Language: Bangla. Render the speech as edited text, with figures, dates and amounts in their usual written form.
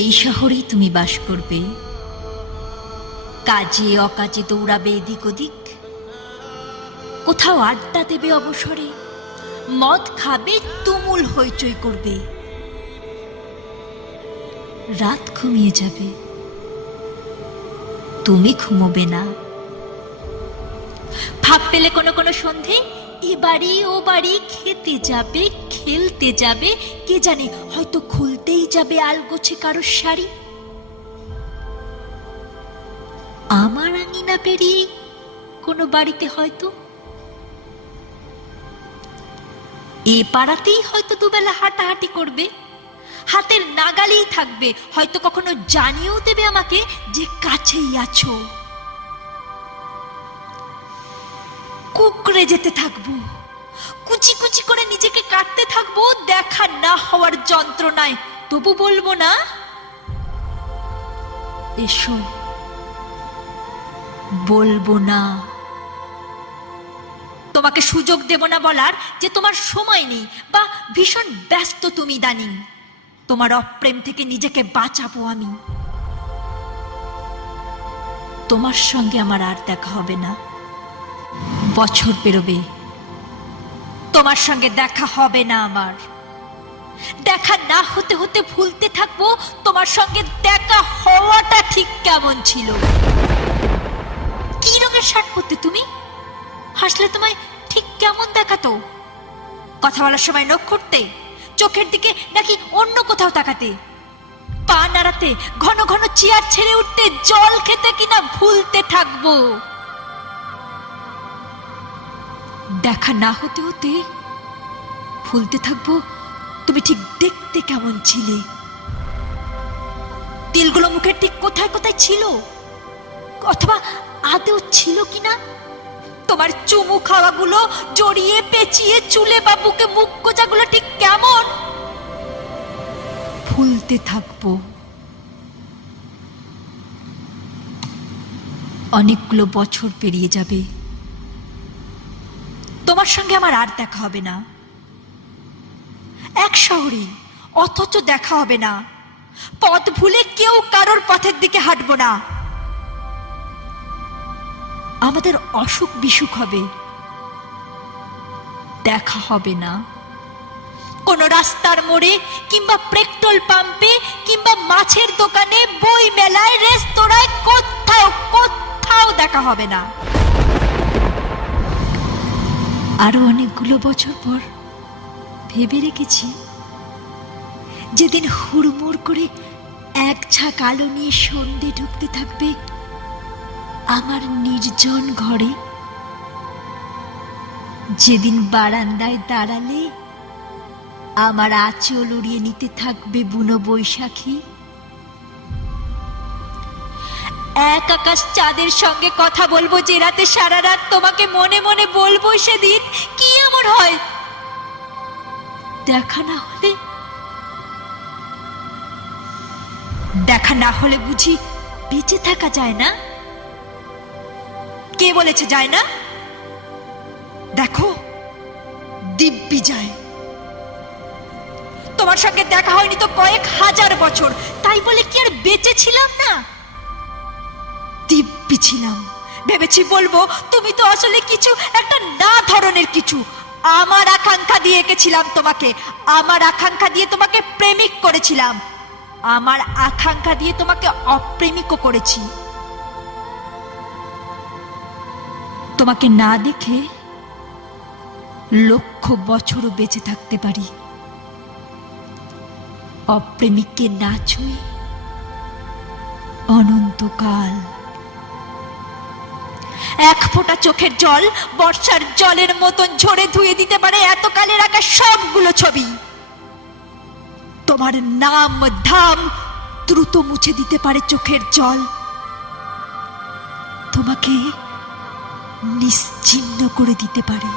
এই শহরেই তুমি বাস করবে, কাজে অকাজে দৌড়াবে এদিক ওদিক, কোথাও আড্ডা দেবে অবসরে, মদ খাবে, তুমুল হইচই করবে। রাত ঘুমিয়ে যাবে, তুমি ঘুমোবে না। ভাব পেলে কোনো কোনো সন্ধে এ বাড়ি ও বাড়ি খেতে যাবে, খেলতে যাবে, কে জানে হয়তো খুলতেই যাবে আলগোছে কারো শাড়ি। আমার আঙিনা পেরিয়ে কোনো বাড়িতে হয়তো, এ পাড়াতেই হয়তো দুবেলা হাঁটাহাঁটি করবে, হাতের নাগালেই থাকবে, হয়তো কখনো জানিয়েও দেবে আমাকে যে কাছেই আছো। কুকড়ে যেতে থাকবো, কুচি কুচি করে নিজেকে কাটতে থাকবো দেখা না হওয়ার যন্ত্রণায়, তবু বলবো না এসো, বলবো না। তোমাকে সুযোগ দেব না বলার যে তোমার সময় নেই বা ভীষণ ব্যস্ত তুমি ইদানিং। তোমার অপ্রেম থেকে নিজেকে বাঁচাবো আমি। তোমার সঙ্গে আমার আর দেখা হবে না, বছর পেরোবে, তোমার সঙ্গে দেখা হবে না আমার। দেখা না হতে হতে ভুলতে থাকবো তোমার সঙ্গে দেখা হওয়াটা ঠিক কেমন ছিল। কি রঙের শার্ট পরতে তুমি? হাসলে তোমায় ঠিক কেমন দেখাতো? কথা বলার সময় নখ করতে, চোখের দিকে নাকি অন্য কোথাও তাকাতে? পা নাড়াতে, ঘন ঘন চেয়ার ছেড়ে উঠতে, জল খেতে কিনা ভুলতে থাকবো। দেখা না হতে হতে ভুলতে থাকবো তুমি ঠিক দেখতে কেমন ছিলে, তিলগুলো মুখের ঠিক কোথায় কোথায় ছিল, অথবা আদৌ ছিল কিনা। তোমার চুমু খাওয়াগুলো, জড়িয়ে পেঁচিয়ে চুলে বা বুকে মুখ গোজাগুলো ঠিক কেমন, ভুলতে থাকবো। অনেকগুলো বছর পেরিয়ে যাবে, তোমার সঙ্গে আমার আর দেখা হবে না। এক শহরে, অথচ দেখা হবে না। পথ ভুলে কেউ কারোর পথের দিকে হাঁটবো না। আমাদের অসুখ বিসুখ হবে, দেখা হবে না। কোন রাস্তার মোড়ে কিংবা পেট্রোল পাম্পে কিংবা মাছের দোকানে, বই মেলায়, রেস্তোরাঁয়, কোথাও কোথাও দেখা হবে না। আরো অনেকগুলো বছর পর ভেবে রেখেছি, যেদিন হুড়মুড় করে এক ঝাঁক আলো নিয়ে সন্ধে ঢুকতে থাকবে আমার নির্জন ঘরে, যেদিন বারান্দায় দাঁড়ালে আমার আঁচল উড়িয়ে নিতে থাকবে বুনো বৈশাখী, এক আকাশ চাঁদের সঙ্গে কথা বলবো যে রাতে সারা রাত তোমাকে মনে মনে বলবো, সেদিন কি এমন হয় দেখা না হলে? দেখা না হলে বুঝি বেঁচে থাকা যায় না? কে বলেছে যায় না? দেখো, দিব্যি যায়। তোমার সঙ্গে দেখা হয়নি তো কয়েক হাজার বছর, তাই বলে কি আর বেঁচে ছিলাম না? দিব্যি ছিলাম। ভেবেছি বলবো তুমি তো আসলে কিছু একটা না ধরনের কিছু। আমার আকাঙ্ক্ষা দিয়ে এঁকেছিলাম তোমাকে, আমার আকাঙ্ক্ষা দিয়ে তোমাকে প্রেমিক করেছিলাম, আমার আকাঙ্ক্ষা দিয়ে তোমাকে অপ্রেমিকও করেছি। তোমাকে না দেখে লক্ষ বছরও বেঁচে থাকতে পারি, অপ্রেমিককে না ছুঁয়ে অনন্তকাল। এক ফোঁটা চোখের জল বর্ষার জলের মতন ঝরে ধুয়ে দিতে পারে এতকালের আঁকা সবগুলো ছবি। তোমার নাম ধাম দ্রুত মুছে দিতে পারে চোখের জল, তোমাকে নিশ্চিহ্ন করে দিতে পারে।